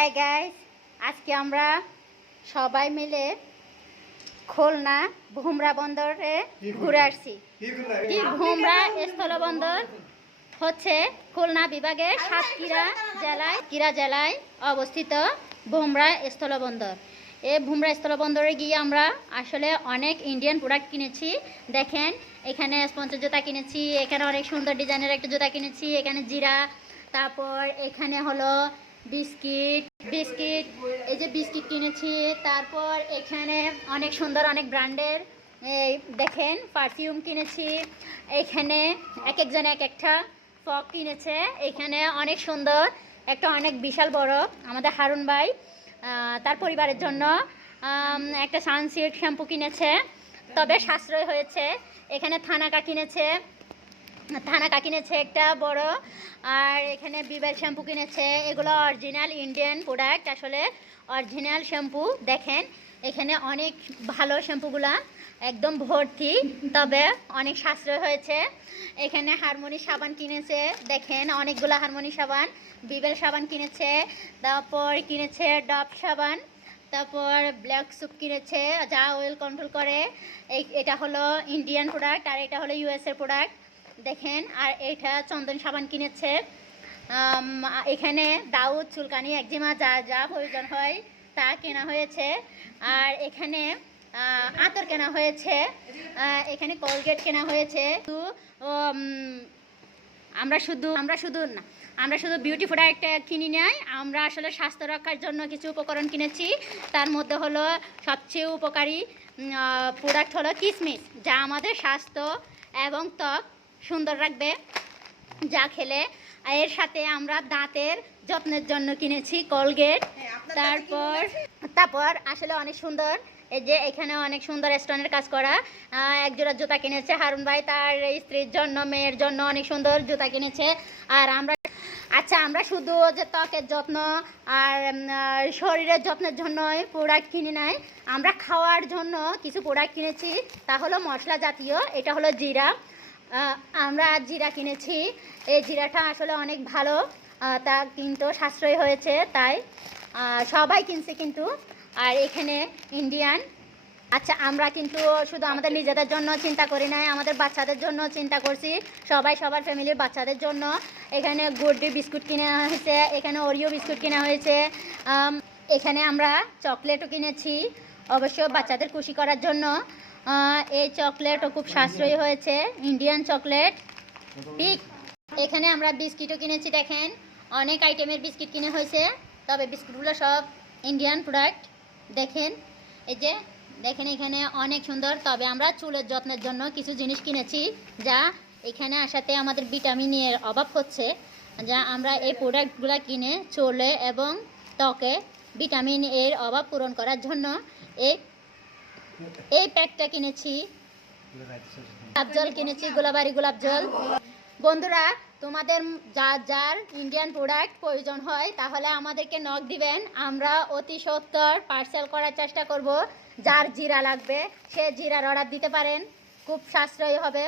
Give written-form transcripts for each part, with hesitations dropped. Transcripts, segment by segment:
Hi guys, আজকে আমরা সবাই মিলে খুলনা ভুমরা বন্দরে ঘুরে আসছি। ভুমরা স্থলবন্দর হচ্ছে খুলনা বিভাগের সাতক্ষীরা জেলায় অবস্থিত ভুমরা স্থলবন্দর। এই ভুমরা স্থলবন্দরে গিয়ে আমরা আসলে অনেক ইন্ডিয়ান প্রোডাক্ট কিনেছি। দেখেন, এখানে স্পঞ্জের জুতা কিনেছি, এখানে অনেক সুন্দর ডিজাইনের একটা জুতা কিনেছি, এখানে জিরা, তারপর এখানে হলো বিস্কিট, এই যে বিস্কিট কিনেছি। তারপর এখানে অনেক সুন্দর অনেক ব্র্যান্ডের এই দেখেন পারফিউম কিনেছি। এখানে এক একজন এক একটা ফগ কিনেছে। এখানে অনেক সুন্দর একটা অনেক বিশাল বড় আমাদের হারুন ভাই তার পরিবারের জন্য একটা সানসিল্ক শ্যাম্পু কিনেছে, তবে সাশ্রয় হয়েছে। এখানে থানাকা কিনেছে একটা বড়, আর এখানে বিবেল শ্যাম্পু কিনেছে। এগুলো অরিজিনাল ইন্ডিয়ান প্রোডাক্ট, আসলে অরিজিনাল শ্যাম্পু। দেখেন এখানে অনেক ভালো শ্যাম্পুগুলা একদম ভর্তি, তবে অনেক সাশ্রয় হয়েছে। এখানে হারমোনি সাবান কিনেছে, দেখেন অনেকগুলো হারমোনি সাবান। বিবেল সাবান কিনেছে, তারপর কিনেছে ডাব সাবান, তারপর ব্ল্যাক সুপ কিনেছে যা অয়েল কন্ট্রোল করে। এটা হলো ইন্ডিয়ান প্রোডাক্ট, আর এটা হলো ইউএসএর প্রোডাক্ট। দেখেন, আর এটা চন্দন সাবান কিনেছে। এখানে দাউদ, চুলকানি, একজিমা যা যা প্রয়োজন হয় তা কেনা হয়েছে। আর এখানে আতর কেনা হয়েছে, এখানে কোলগেট কেনা হয়েছে। আমরা শুধু বিউটি প্রোডাক্ট কিনি নাই, আমরা আসলে স্বাস্থ্য রক্ষার জন্য কিছু উপকরণ কিনেছি। তার মধ্যে হলো সবচেয়ে উপকারী প্রোডাক্ট হলো কিশমিশ, যা আমাদের স্বাস্থ্য এবং ত্বক সুন্দর রাখবে, যা খেলে। এর সাথে আমরা দাঁতের যত্নের জন্য কিনেছি কোলগেট। তারপর আসলে অনেক সুন্দর, এই যে এখানে অনেক সুন্দর স্টোনের কাজ করা একজোড়া জুতা কিনেছে হারুন ভাই তার স্ত্রীর জন্য, মেয়ের জন্য অনেক সুন্দর জুতা কিনেছে। আর আমরা শুধু যে ত্বকের যত্ন আর শরীরের যত্নের জন্য প্রোডাক্ট কিনি নাই, আমরা খাওয়ার জন্য কিছু প্রোডাক্ট কিনেছি। তা হলো মশলা জাতীয়, এটা হলো জিরা। আমরা জিরা কিনেছি, এই জিরাটা আসলে অনেক ভালো, তা কিন্তু সাশ্রয় হয়েছে, তাই সবাই কিনছে কিন্তু। আর এখানে ইন্ডিয়ান। আমরা কিন্তু শুধু আমাদের নিজেদের জন্য চিন্তা করি নাই, আমাদের বাচ্চাদের জন্য চিন্তা করছি, সবার ফ্যামিলির বাচ্চাদের জন্য। এখানে গুড বিস্কুট কিনা হয়েছে, এখানে ওরিও বিস্কুট কিনা হয়েছে, এখানে আমরা চকলেটও কিনেছি, অবশ্য বাচ্চাদের খুশি করার জন্য। এই চকলেটও খুব সাশ্রয়ী হয়েছে, ইন্ডিয়ান চকলেট পিক। এখানে আমরা বিস্কিটও কিনেছি, দেখেন অনেক আইটেমের বিস্কিট কিনে হয়েছে, তবে বিস্কুটগুলো সব ইন্ডিয়ান প্রোডাক্ট। দেখেন, এই যে দেখেন এখানে অনেক সুন্দর। তবে আমরা চুলের যত্নের জন্য কিছু জিনিস কিনেছি, যা এখানে আসাতে আমাদের ভিটামিনের অভাব হচ্ছে, যা আমরা এই প্রোডাক্টগুলো কিনে চুলে এবং ত্বকে ভিটামিন এর অভাব পূরণ করার জন্য এই প্যাকটা কিনেছি। গোলাপ জল কিনেছি, গোলাবাড়ি গোলাপ জল। বন্ধুরা, তোমাদের যার ইন্ডিয়ান প্রোডাক্ট প্রয়োজন হয় তাহলে আমাদেরকে নক দিবেন, আমরা অতি সত্বর পার্সেল করার চেষ্টা করব। যার জিরা লাগবে সে জিরার অর্ডার দিতে পারেন, খুব সাশ্রয়ী হবে।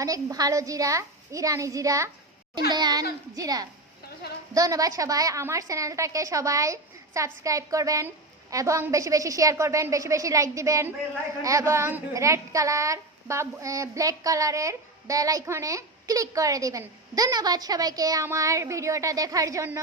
অনেক ভালো জিরা, ইরানি জিরা, ইন্ডিয়ান জিরা। ধন্যবাদ সবাই। আমার চ্যানেলটাকে সবাই সাবস্ক্রাইব করবেন এবং বেশি বেশি শেয়ার করবেন, বেশি বেশি লাইক দিবেন, এবং রেড কালার বা ব্ল্যাক কালারের বেল আইকনে ক্লিক করে দিবেন। ধন্যবাদ সবাইকে আমার ভিডিওটা দেখার জন্য।